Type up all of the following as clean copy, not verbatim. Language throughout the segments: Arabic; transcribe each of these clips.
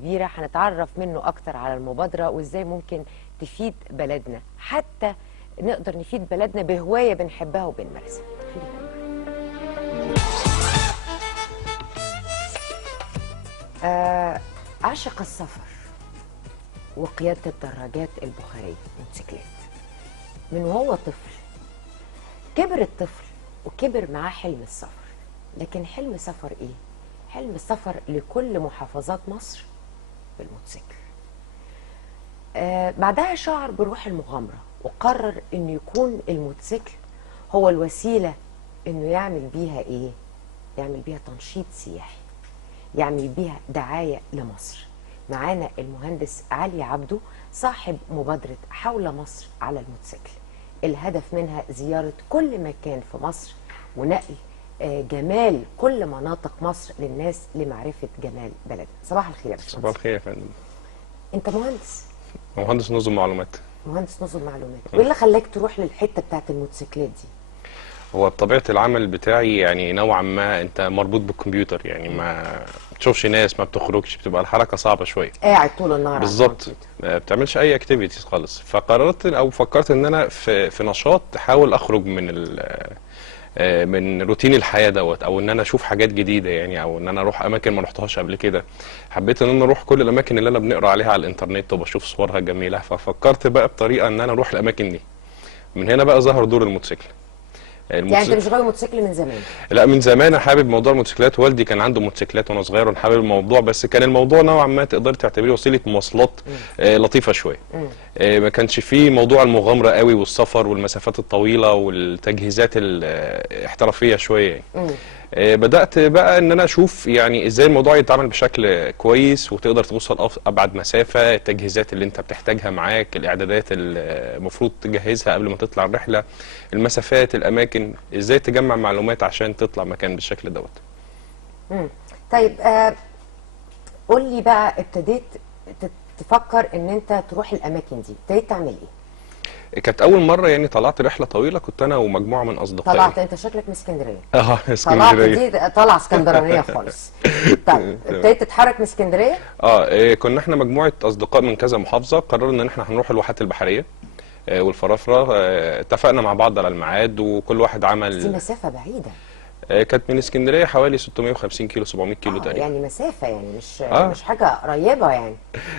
كبيرة هنتعرف منه أكتر على المبادرة وإزاي ممكن تفيد بلدنا، حتى نقدر نفيد بلدنا بهواية بنحبها وبنمارسها. عشق السفر وقيادة الدراجات البخارية موتوسيكلات من وهو طفل. كبر الطفل وكبر معاه حلم السفر، لكن حلم سفر إيه؟ حلم السفر لكل محافظات مصر بالموتوسيكل. بعدها شعر بروح المغامرة وقرر انه يكون الموتوسيكل هو الوسيلة انه يعمل بيها ايه؟ يعمل بيها تنشيط سياحي، يعمل بيها دعاية لمصر. معانا المهندس علي عبده صاحب مبادرة حول مصر على الموتوسيكل، الهدف منها زيارة كل مكان في مصر ونقل جمال كل مناطق مصر للناس لمعرفة جمال بلدنا. صباح الخير يا باشمهندس. صباح الخير يا فندم. انت مهندس؟ مهندس نظم معلومات. مهندس نظم معلومات. وايه اللي خلاك تروح للحته بتاعت الموتوسيكلات دي؟ هو بطبيعة العمل بتاعي يعني نوعا ما انت مربوط بالكمبيوتر، يعني ما بتشوفش ناس، ما بتخرجش، بتبقى الحركة صعبة شوية، قاعد طول النهار بالظبط، ما بتعملش اي اكتيفيتيز خالص. فقررت او فكرت ان انا في نشاط احاول اخرج من روتين الحياه دوت، او ان انا اشوف حاجات جديده، يعني او ان انا اروح اماكن ما رحتهاش قبل كده. حبيت ان انا اروح كل الاماكن اللي انا بنقرا عليها على الانترنت وبشوف صورها جميله، ففكرت بقى بطريقه ان انا اروح الاماكن دي. من هنا بقى ظهر دور الموتوسيكل. يعني انت مش غاوي موتوسيكل من زمان؟ لا، من زمان انا حابب موضوع الموتوسيكلات. والدي كان عنده موتوسيكلات وانا صغير وانا حابب الموضوع، بس كان الموضوع نوعا ما تقدر تعتبريه وسيله مواصلات لطيفه شويه. ما كانش فيه موضوع المغامره قوي والسفر والمسافات الطويله والتجهيزات الاحترافيه شويه يعني. بدات بقى ان انا اشوف يعني ازاي الموضوع يتعمل بشكل كويس وتقدر توصل ابعد مسافه، التجهيزات اللي انت بتحتاجها معاك، الاعدادات المفروض تجهزها قبل ما تطلع الرحله، المسافات، الاماكن، ازاي تجمع معلومات عشان تطلع مكان بالشكل دوت. طيب قول لي بقى، ابتديت تفكر ان انت تروح الاماكن دي، ابتديت تعمل ايه؟ كانت اول مره يعني طلعت رحله طويله، كنت انا ومجموعه من اصدقائي. طلعت انت شكلك من اسكندريه. اسكندريه. طلعت دي طلعه اسكندرانيه خالص. طيب ابتديت تتحرك من اسكندريه؟ كنا احنا مجموعه اصدقاء من كذا محافظه، قررنا ان احنا هنروح الواحات البحريه والفرافره. اتفقنا مع بعض على الميعاد وكل واحد عمل. دي مسافه بعيده. كانت من اسكندريه حوالي 650 كيلو 700 كيلو تقريبا. يعني مسافه، يعني مش حاجه قريبه يعني.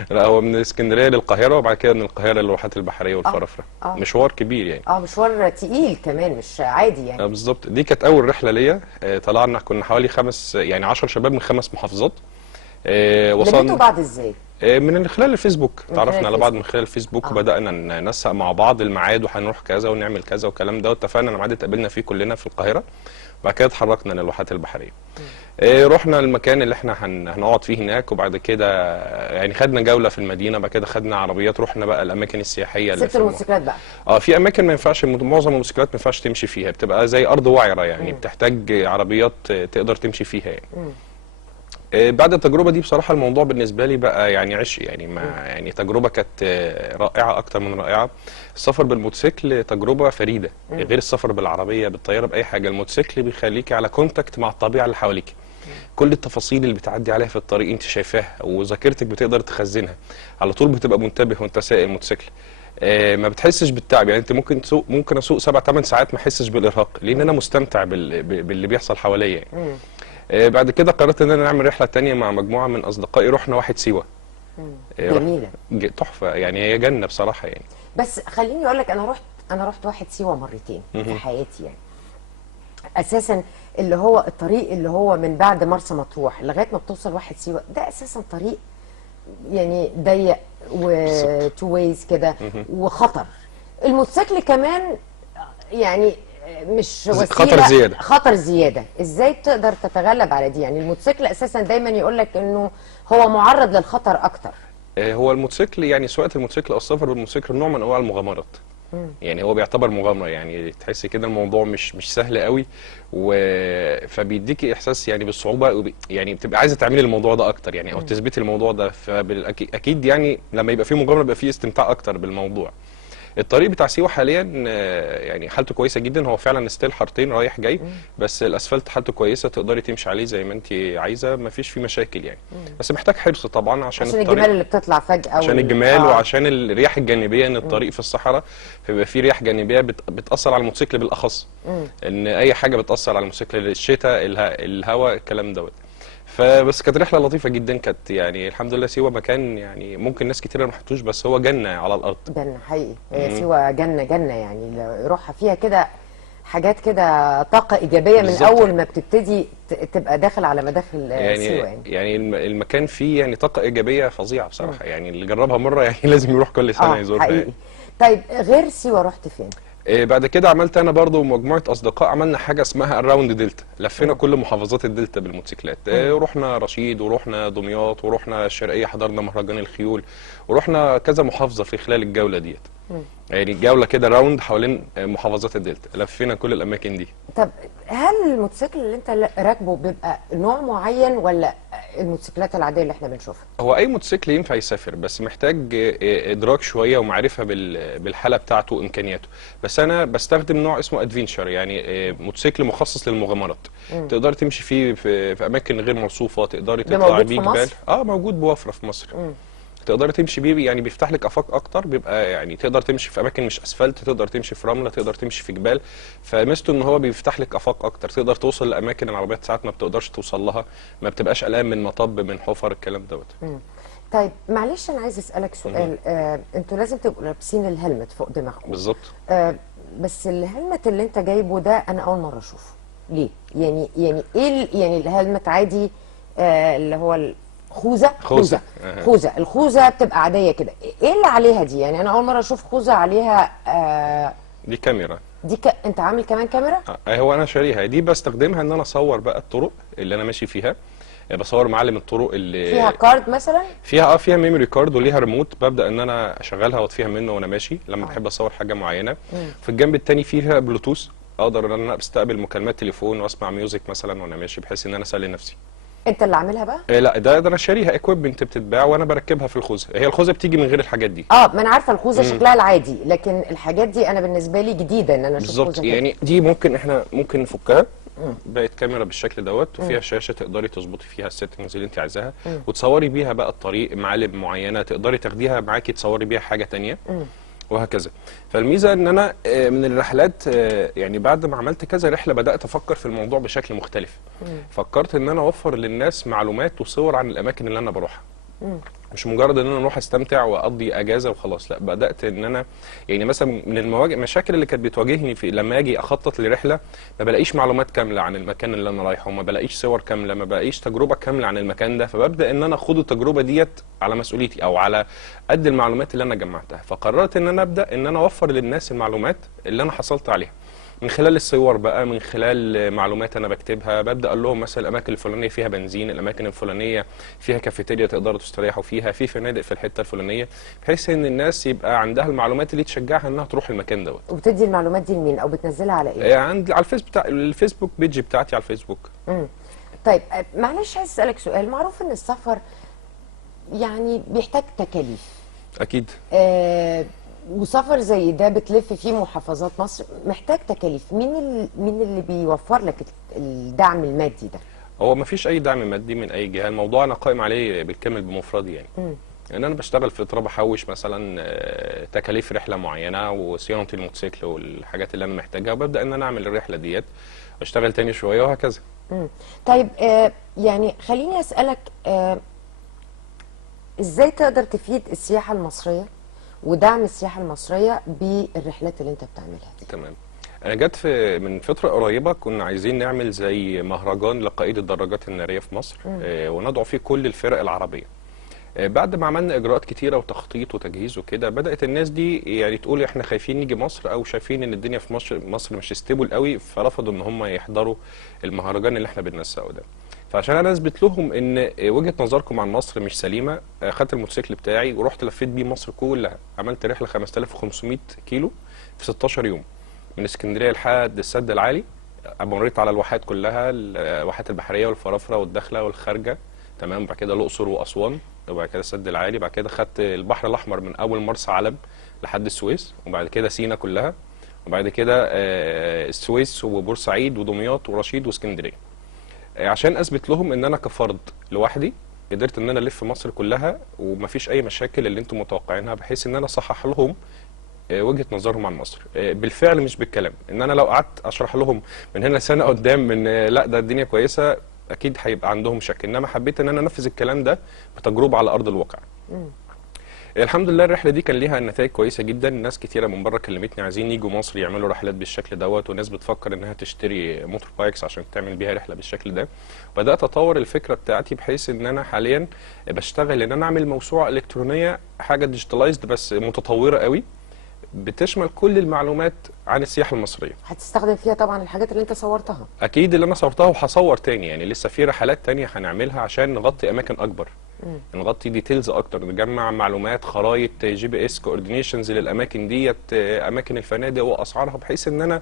لا، هو من اسكندريه للقاهره وبعد كده من القاهره للواحات البحريه والفرافره. مشوار كبير يعني. مشوار تقيل كمان، مش عادي يعني. بالظبط. دي كانت اول رحله ليا. طلعنا كنا حوالي 10 شباب من 5 محافظات. وصلنا. لقيتوا بعض ازاي؟ من خلال الفيسبوك، تعرفنا على بعض من خلال الفيسبوك. وبدانا ننسق مع بعض الميعاد وهنروح كذا ونعمل كذا والكلام ده، واتفقنا على ميعاد اتقابلنا فيه كلنا في القاهره. وبعد كده اتحركنا للواحات البحريه. رحنا المكان اللي احنا هنقعد فيه هناك، وبعد كده يعني خدنا جوله في المدينه. بعد كده خدنا عربيات، رحنا بقى الاماكن السياحيه اللي سبت الموتوسيكلات بقى. في اماكن ما ينفعش، معظم الموتوسيكلات ما ينفعش تمشي فيها، بتبقى زي ارض وعره يعني. بتحتاج عربيات تقدر تمشي فيها يعني. بعد التجربه دي بصراحه الموضوع بالنسبه لي بقى يعني عشق يعني. ما يعني تجربه كانت رائعه اكتر من رائعه. السفر بالموتوسيكل تجربه فريده، غير السفر بالعربيه بالطياره باي حاجه. الموتوسيكل بيخليكي على كونتاكت مع الطبيعه اللي حواليك. كل التفاصيل اللي بتعدي عليها في الطريق انت شايفاها، وذاكرتك بتقدر تخزنها على طول، بتبقى منتبه وانت سايق الموتوسيكل. ما بتحسش بالتعب يعني. انت ممكن اسوق 7-8 ساعات ما احسش بالارهاق، لان انا مستمتع باللي بيحصل حواليا يعني. بعد كده قررت ان انا نعمل رحله تانية مع مجموعه من اصدقائي. رحنا واحد سيوه. جميله، تحفه يعني، هي جنه بصراحه يعني. بس خليني اقول لك، انا رحت واحد سيوه مرتين في حياتي يعني. اساسا اللي هو الطريق اللي هو من بعد مرسى مطروح لغايه ما بتوصل واحد سيوه، ده اساسا طريق يعني ضيق وتو ويز كده وخطر. الموتوسيكل كمان يعني مش وسيله، خطر زياده. ازاي تقدر تتغلب على دي؟ يعني الموتوسيكل اساسا دايما يقول لك انه هو معرض للخطر اكتر. هو الموتوسيكل يعني سواقه الموتوسيكل او السفر بالموتوسيكل نوع من انواع المغامرات. يعني هو بيعتبر مغامره يعني. تحسي كده الموضوع مش سهل قوي، فبيديكي احساس يعني بالصعوبه، يعني بتبقى عايزه تعملي الموضوع ده اكتر يعني، او تثبتي الموضوع ده. فاكيد يعني لما يبقى فيه مغامره بيبقى فيه استمتاع اكتر بالموضوع. الطريق بتاع سيوه حاليا يعني حالته كويسه جدا، هو فعلا ستيل حارتين رايح جاي، بس الاسفلت حالته كويسه، تقدري تمشي عليه زي ما انت عايزه، ما فيش فيه مشاكل يعني. بس محتاج حرص طبعا عشان عشان الطريق، الجمال اللي بتطلع فجأة عشان الجمال وعشان الرياح الجانبيه، ان الطريق في الصحراء فبيبقى فيه رياح جانبيه بتاثر على الموتوسيكل بالاخص، ان اي حاجه بتاثر على الموتوسيكل، الشتاء، الهواء، الكلام دوت. فبس كانت رحله لطيفه جدا، كانت يعني الحمد لله سيوه مكان يعني ممكن ناس كتير ما رحتوش، بس هو جنه على الارض. جنة حقيقي، هي سيوة جنة جنة يعني، روحها فيها كده حاجات كده طاقة إيجابية من بالظبط. أول ما بتبتدي تبقى داخل على مداخل سيوة يعني المكان فيه يعني طاقه ايجابيه فظيعه بصراحه، يعني اللي جربها مره يعني لازم يروح كل سنه يزورها حقيقي. يعني. طيب غير سيوة رحت فين؟ بعد كده عملت انا برضو مجموعه اصدقاء، عملنا حاجه اسمها الراوند دلتا، لفينا كل محافظات الدلتا بالموتوسيكلات. رحنا رشيد، ورحنا دمياط، ورحنا الشرقيه، حضرنا مهرجان الخيول، ورحنا كذا محافظه في خلال الجوله ديت. يعني جوله كده راوند حوالين محافظات الدلتا، لفينا كل الاماكن دي. طب هل الموتوسيكل اللي انت راكبه بيبقى نوع معين ولا الموتوسيكلات العاديه اللي احنا بنشوفها؟ هو اي موتوسيكل ينفع يسافر، بس محتاج ادراك شويه ومعرفه بالحاله بتاعته وامكانياته. بس انا بستخدم نوع اسمه ادفنشر، يعني موتوسيكل مخصص للمغامرات. تقدر تمشي فيه في اماكن غير مرصوفه، تقدري تطلعي بيه جبال. موجود بوفره في مصر. تقدر تمشي بيه، يعني بيفتح لك افاق اكتر، بيبقى يعني تقدر تمشي في اماكن مش اسفلت، تقدر تمشي في رمله، تقدر تمشي في جبال. فميزته ان هو بيفتح لك افاق اكتر، تقدر توصل لاماكن العربيات ساعات ما بتقدرش توصل لها، ما بتبقاش قلقان من مطب، من حفر، الكلام دوت. طيب معلش انا عايز اسالك سؤال. انتوا لازم تبقوا لابسين الهلمت فوق دماغكم بالظبط. بس الهلمت اللي انت جايبه ده انا اول مره اشوفه. ليه؟ يعني ايه يعني الهلمت عادي اللي هو خوذه. الخوذه بتبقى عاديه كده، ايه اللي عليها دي؟ يعني انا اول مره اشوف خوذه عليها دي كاميرا. انت عامل كمان كاميرا؟ هو انا شاريها دي، بستخدمها ان انا اصور بقى الطرق اللي انا ماشي فيها، بصور معالم الطرق اللي فيها كارد مثلا، فيها ميموري كارد وليها ريموت، ببدا ان انا اشغلها واطفيها منه وانا ماشي لما بحب اصور حاجه معينه. في الجنب الثاني فيها بلوتوث، اقدر ان انا استقبل مكالمات تليفون واسمع ميوزك مثلا وانا ماشي، بحيث ان انا اسلي نفسي. انت اللي عاملها بقى؟ لا، ده انا شاريها اكويبمنت بتتباع وانا بركبها في الخوذه. هي الخوذه بتيجي من غير الحاجات دي. ما انا عارفه الخوذه شكلها العادي، لكن الحاجات دي انا بالنسبه لي جديده ان انا اشوف خوذه. بالظبط. يعني دي ممكن نفكها، بقت كاميرا بالشكل دوت، وفيها شاشه تقدري تظبطي فيها السيتنجز اللي انت عايزاها، وتصوري بيها بقى الطريق، معالم معينه تقدري تاخديها معاكي تصوري بيها حاجه ثانيه، وهكذا. فالميزه ان انا من الرحلات، يعني بعد ما عملت كذا رحله بدات افكر في الموضوع بشكل مختلف. فكرت ان انا اوفر للناس معلومات وصور عن الاماكن اللي انا بروحها، مش مجرد ان انا اروح استمتع واقضي اجازه وخلاص. لا، بدات ان انا يعني مثلا من المشاكل اللي كانت بتواجهني في لما اجي اخطط لرحله، ما بلاقيش معلومات كامله عن المكان اللي انا رايحه، وما بلاقيش صور كامله، ما بلاقيش تجربه كامله عن المكان ده. فببدا ان انا اخد التجربه ديت على مسؤوليتي او على قد المعلومات اللي انا جمعتها. فقررت ان انا ابدا ان انا اوفر للناس المعلومات اللي انا حصلت عليها من خلال الصور بقى، من خلال معلومات انا بكتبها. ببدا اقول لهم مثلا الاماكن الفلانيه فيها بنزين، الاماكن الفلانيه فيها كافيتيريا تقدروا تستريحوا فيها، في فنادق في الحته الفلانيه، بحيث ان الناس يبقى عندها المعلومات اللي تشجعها انها تروح المكان دوت. وبتدي المعلومات دي لمين او بتنزلها على ايه؟ عندي على الفيسبوك بيج بتاعتي على الفيسبوك. طيب معلش عايز اسالك سؤال. معروف ان السفر يعني بيحتاج تكاليف. اكيد. وسفر زي ده بتلف فيه محافظات مصر محتاج تكاليف. مين اللي بيوفر لك الدعم المادي ده؟ هو ما فيش اي دعم مادي من اي جهه، الموضوع انا قائم عليه بالكامل بمفردي يعني. ان انا بشتغل في تراب احوش مثلا تكاليف رحله معينه وصيانه الموتوسيكل والحاجات اللي انا محتاجها، وببدا ان انا اعمل الرحله ديت واشتغل تاني شويه وهكذا. طيب يعني خليني اسالك ازاي تقدر تفيد السياحه المصريه ودعم السياحه المصريه بالرحلات اللي انت بتعملها دي؟ تمام. انا جت من فتره قريبه كنا عايزين نعمل زي مهرجان لقائد الدراجات الناريه في مصر، وندعو فيه كل الفرق العربيه. بعد ما عملنا اجراءات كتيره وتخطيط وتجهيز وكده، بدات الناس دي يعني تقول احنا خايفين نيجي مصر، او شايفين ان الدنيا في مصر مش ستيبل قوي، فرفضوا ان هم يحضروا المهرجان اللي احنا بننسقه ده. فعشان انا اثبت لهم ان وجهه نظركم عن مصر مش سليمه، خدت الموتوسيكل بتاعي ورحت لفيت بيه مصر كلها. عملت رحله 5500 كيلو في 16 يوم، من اسكندريه لحد السد العالي. مريت على الواحات كلها، الواحات البحريه والفرافره والداخله والخارجه، تمام. بعد كده الاقصر واسوان، وبعد كده السد العالي، بعد كده خدت البحر الاحمر من اول مرسى علم لحد السويس، وبعد كده سينا كلها، وبعد كده السويس وبورسعيد ودمياط ورشيد واسكندريه. عشان اثبت لهم ان انا كفرد لوحدي قدرت ان انا الف مصر كلها ومفيش اي مشاكل اللي انتم متوقعينها، بحيث ان انا اصحح لهم وجهة نظرهم عن مصر بالفعل مش بالكلام. ان انا لو قعدت اشرح لهم من هنا سنة قدام من لا ده الدنيا كويسة، اكيد هيبقى عندهم شك، انما حبيت ان انا انفذ الكلام ده بتجربة على ارض الواقع. الحمد لله الرحله دي كان ليها نتائج كويسه جدا. ناس كتيره من بره كلمتني عايزين يجوا مصر يعملوا رحلات بالشكل دوت، وناس بتفكر انها تشتري موتور بايكس عشان تعمل بيها رحله بالشكل ده. بدات اطور الفكره بتاعتي بحيث ان انا حاليا بشتغل ان انا اعمل موسوعه الكترونيه، حاجه ديجيتالايزد بس متطوره قوي، بتشمل كل المعلومات عن السياحه المصريه. هتستخدم فيها طبعا الحاجات اللي انت صورتها. اكيد اللي انا صورتها وهصور تاني، يعني لسه في رحلات تانية هنعملها عشان نغطي اماكن اكبر، نغطي ديتيلز اكتر، نجمع معلومات، خرائط GPS كوردينيشنز للاماكن ديت، اماكن الفنادق واسعارها، بحيث ان انا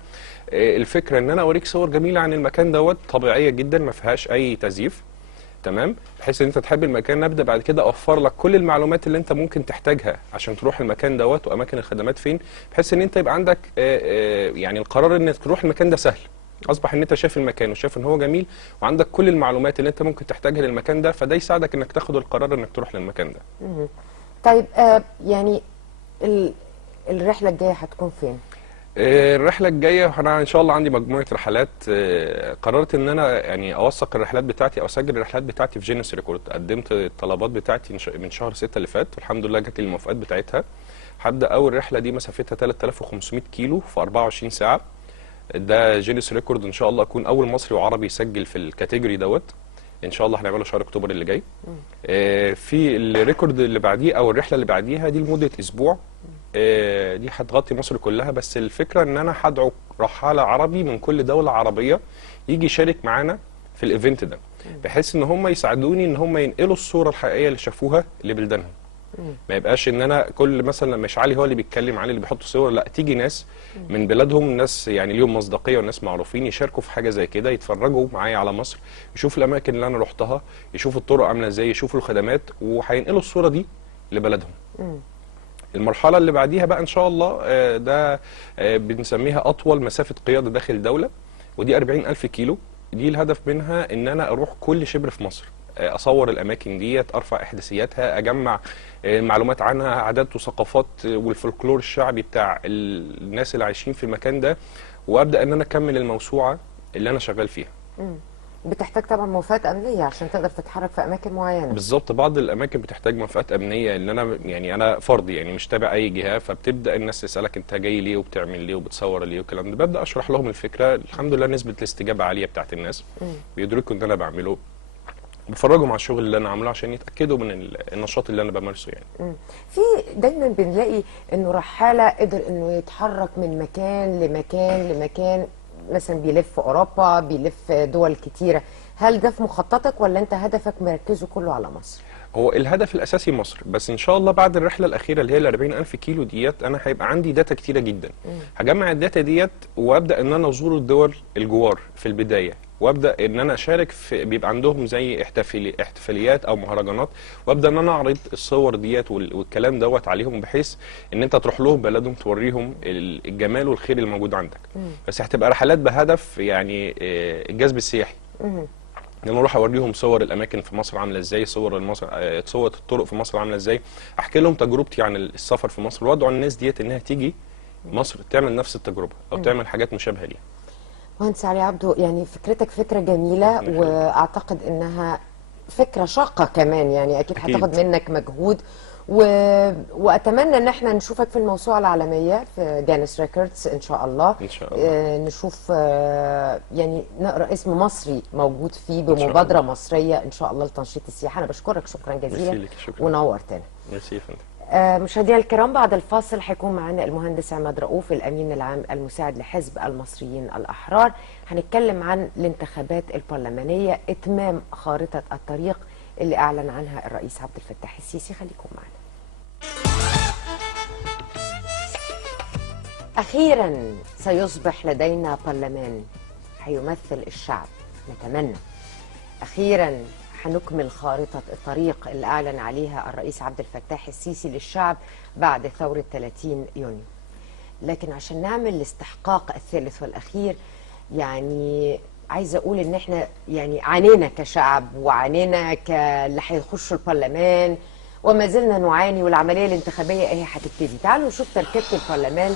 الفكره ان انا اوريك صور جميله عن المكان دوت طبيعيه جدا ما فيهاش اي تزييف، تمام، بحيث ان انت تحب المكان. نبدا بعد كده اوفر لك كل المعلومات اللي انت ممكن تحتاجها عشان تروح المكان دوت، واماكن الخدمات فين، بحيث ان انت يبقى عندك يعني القرار انك تروح المكان ده سهل. اصبح ان انت شايف المكان وشايف ان هو جميل وعندك كل المعلومات اللي انت ممكن تحتاجها للمكان ده، فده يساعدك انك تاخد القرار انك تروح للمكان ده. طيب يعني الرحله الجايه هتكون فين؟ الرحله الجايه انا ان شاء الله عندي مجموعه رحلات. قررت ان انا يعني اوثق الرحلات بتاعتي او اسجل الرحلات بتاعتي في جينيس ريكورد. قدمت الطلبات بتاعتي من شهر 6 اللي فات، والحمد لله جات لي الموافقات بتاعتها. هبدا اول رحله دي مسافتها 3500 كيلو في 24 ساعه. ده جينيس ريكورد، ان شاء الله اكون اول مصري وعربي يسجل في الكاتيجوري دوت. ان شاء الله هنعمله شهر اكتوبر اللي جاي. في الريكورد اللي بعديه او الرحله اللي بعديها دي لمده اسبوع. دي هتغطي مصر كلها، بس الفكره ان انا هدعو رحاله عربي من كل دوله عربيه يجي يشارك معانا في الايفنت ده، بحيث ان هم يساعدوني ان هم ينقلوا الصوره الحقيقيه اللي شافوها لبلدانهم. ما يبقاش ان انا كل مثلا مش علي هو اللي بيتكلم، علي اللي بيحط صور، لا، تيجي ناس من بلادهم، ناس يعني ليهم مصداقيه وناس معروفين يشاركوا في حاجه زي كده، يتفرجوا معايا على مصر، يشوفوا الاماكن اللي انا رحتها، يشوفوا الطرق عامله ازاي، يشوفوا الخدمات، وهينقلوا الصوره دي لبلدهم. المرحله اللي بعديها بقى ان شاء الله ده بنسميها اطول مسافه قياده داخل الدوله، ودي 40,000 كيلو. دي الهدف منها ان انا اروح كل شبر في مصر، اصور الاماكن ديت، ارفع احداثياتها، اجمع معلومات عنها، عادات وثقافات والفولكلور الشعبي بتاع الناس اللي عايشين في المكان ده، وابدا ان انا اكمل الموسوعه اللي انا شغال فيها. بتحتاج طبعا موافقات امنيه عشان تقدر تتحرك في اماكن معينه. بالظبط، بعض الاماكن بتحتاج موافقات امنيه، ان انا يعني انا فرد يعني مش تابع اي جهه، فبتبدا الناس تسالك انت جاي ليه وبتعمل ليه وبتصور ليه والكلام ده. ببدا اشرح لهم الفكره، الحمد لله نسبه الاستجابه عاليه بتاعت الناس، بيدركوا ان انا بعمله، بفرجهم على الشغل اللي انا عامله عشان يتاكدوا من النشاط اللي انا بمارسه يعني. في دايما بنلاقي انه رحاله قدر انه يتحرك من مكان لمكان لمكان، مثلا بيلف اوروبا، بيلف دول كتيره. هل ده في مخططك ولا انت هدفك مركزه كله على مصر؟ هو الهدف الاساسي مصر، بس ان شاء الله بعد الرحله الاخيره اللي هي ال 40,000 كيلو ديت انا هيبقى عندي داتا كتيره جدا. هجمع الداتا ديت وابدا ان انا ازور الدول الجوار في البدايه، وابدا ان انا اشارك في، بيبقى عندهم زي احتفاليات او مهرجانات، وابدا ان انا اعرض الصور ديت والكلام دوت عليهم، بحيث ان انت تروح لهم بلدهم توريهم الجمال والخير اللي موجود عندك. بس هتبقى رحلات بهدف يعني الجذب السياحي. ان انا اروح اوريهم صور الاماكن في مصر عامله ازاي، صور الطرق في مصر عامله ازاي، احكي لهم تجربتي عن السفر في مصر، وادعو الناس ديت انها تيجي مصر تعمل نفس التجربه او تعمل حاجات مشابهه ليها. مهندس علي عبده، يعني فكرتك فكره جميله، واعتقد انها فكره شاقه كمان، يعني اكيد هتاخد منك مجهود، واتمنى ان احنا نشوفك في الموسوعه العالميه في جينيس ريكوردز ان شاء الله. ان شاء الله نشوف يعني نقرا اسم مصري موجود فيه بمبادره مصريه ان شاء الله لتنشيط السياحه. انا بشكرك شكرا جزيلا ونورتنا. ميرسي يا فندم. مشاهدينا الكرام، بعد الفاصل هيكون معنا المهندس عماد رؤوف، الامين العام المساعد لحزب المصريين الاحرار. هنتكلم عن الانتخابات البرلمانيه، اتمام خارطه الطريق اللي اعلن عنها الرئيس عبد الفتاح السيسي. خليكم معنا. اخيرا سيصبح لدينا برلمان هيمثل الشعب، نتمنى. اخيرا هنكمل خارطة الطريق اللي أعلن عليها الرئيس عبد الفتاح السيسي للشعب بعد ثورة 30 يونيو. لكن عشان نعمل الاستحقاق الثالث والأخير، يعني عايزة أقول إن إحنا يعني عانينا كشعب وعانينا كاللي هيخشوا البرلمان، وما زلنا نعاني، والعملية الانتخابية اهي هتبتدي. تعالوا نشوف تركيبة البرلمان